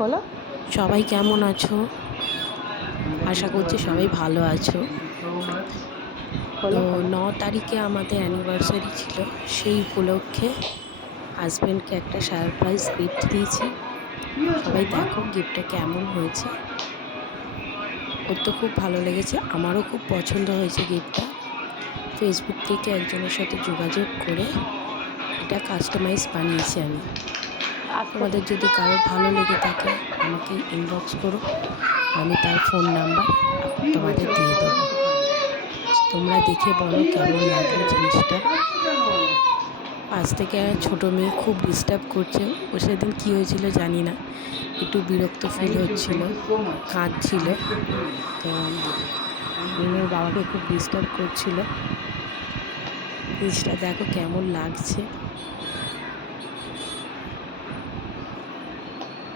খোলো। সবাই কেমন আছো? আশা করছি সবাই ভালো আছো। তো 9 তারিখে আমাদের অ্যানিভার্সারি ছিল, সেই উপলক্ষে হাজব্যান্ডকে একটা সারপ্রাইজ গিফট দিয়েছি। সবাই দেখো গিফটটা কেমন হয়েছে। ওর তো খুব ভালো লেগেছে, আমারও খুব পছন্দ হয়েছে গিফটটা। ফেসবুক থেকে একজনের সাথে যোগাযোগ করে এটা কাস্টমাইজ বানিয়েছি আমি। তোমাদের যদি কারোর ভালো লেগে থাকে আমাকে ইনবক্স করো, আমি তার ফোন নাম্বার তোমাদের দিয়ে দেবো। তোমরা দেখে বলো কেমন লাগলো জিনিসটা। পাশ থেকে ছোটো মেয়ে খুব ডিস্টার্ব করছে। ও সেদিন কী হয়েছিল জানি না, একটু বিরক্ত ফিল হচ্ছিল, কাঁদছিল। তো ওর বাবাকে খুব ডিস্টার্ব করছিল। জিনিসটা দেখো কেমন লাগছে।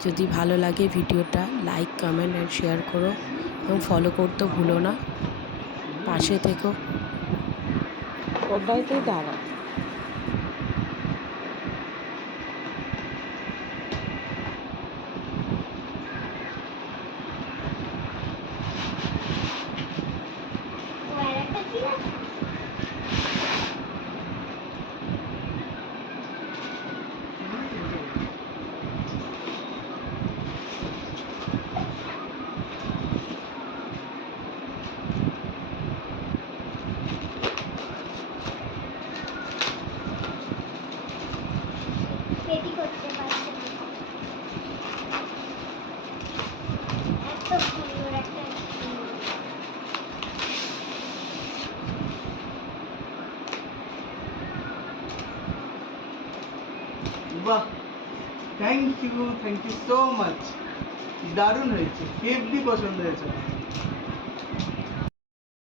যদি ভালো লাগে ভিডিওটা লাইক, কমেন্ট অ্যান্ড শেয়ার করো এবং ফলো করতে ভুলো না। পাশে থেকো। ওটাইতেই দাঁড়া। পেটি করতে পারছে না। এত সুন্দর একটা বাহ, থ্যাংক ইউ সো মাচ। দারুণ হয়েছে, হেভি পছন্দ হয়েছে।